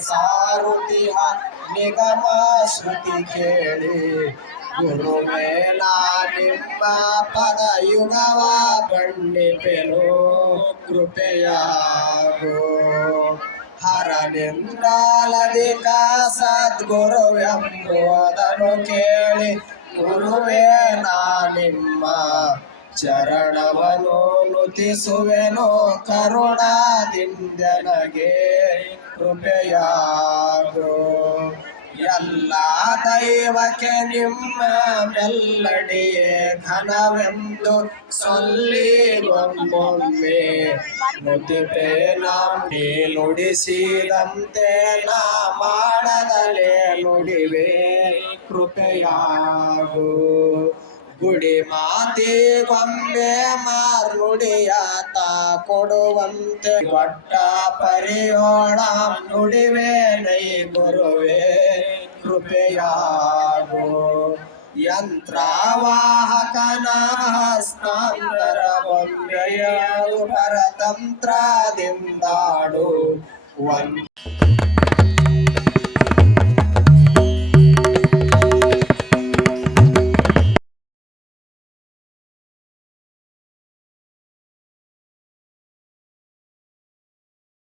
ಸಾರುತಿಹ ನಿಗಮ ಶ್ರುತಿ ಕೇಳಿ ಗುರುವೇನ ನಿಮ್ಮ ಪದ ಯುಗವ ಖಂಡಿಪೆನು ಕೃಪೆಯಾಗೋ ಹರನಿಂದಾಲಧಿಕ ಸದ್ಗುರುವೆಂಬುವುದನ್ನು ಕೇಳಿ ಗುರುವೇನ ನಿಮ್ಮ ಚರಣವನು ನುತಿಸುವೆನು ಕರುಣಾದಿಂದನಗೆ ಕೃಪೆಯಾಗೋ ಎಲ್ಲ ದೈವಕ್ಕೆ ನಿಮ್ಮ ಮೆಲ್ಲಡಿಯೇ ಘನವೆಂದು ಸೊಲ್ಲಿ ಒಮ್ಮೊಮ್ಮೆ ನಾಂಬಿ ನುಡಿಸಿದಂತೆ ನಾ ಮಾಡದಲೇ ನುಡಿವೆ ಕೃಪೆಯಾಗು ಗುಡಿ ಮಾತೆ ಗೊಂಬೆ ಮಾರುಡಿಯಾತ ಕೊಡುವಂತೆ. ಒಟ್ಟ ಪರಿಯೋಣ ನುಡಿವೆ ನೈ ಗುರುವೇ, ಕೃಪೆಯಾಗು. ಯಂತ್ರವಾಹಕನ ಹಸ್ತಾಂತರ ಬೊಂಬೆಯು ಪರತಂತ್ರದಿಂದಾಡು ಒಂದ್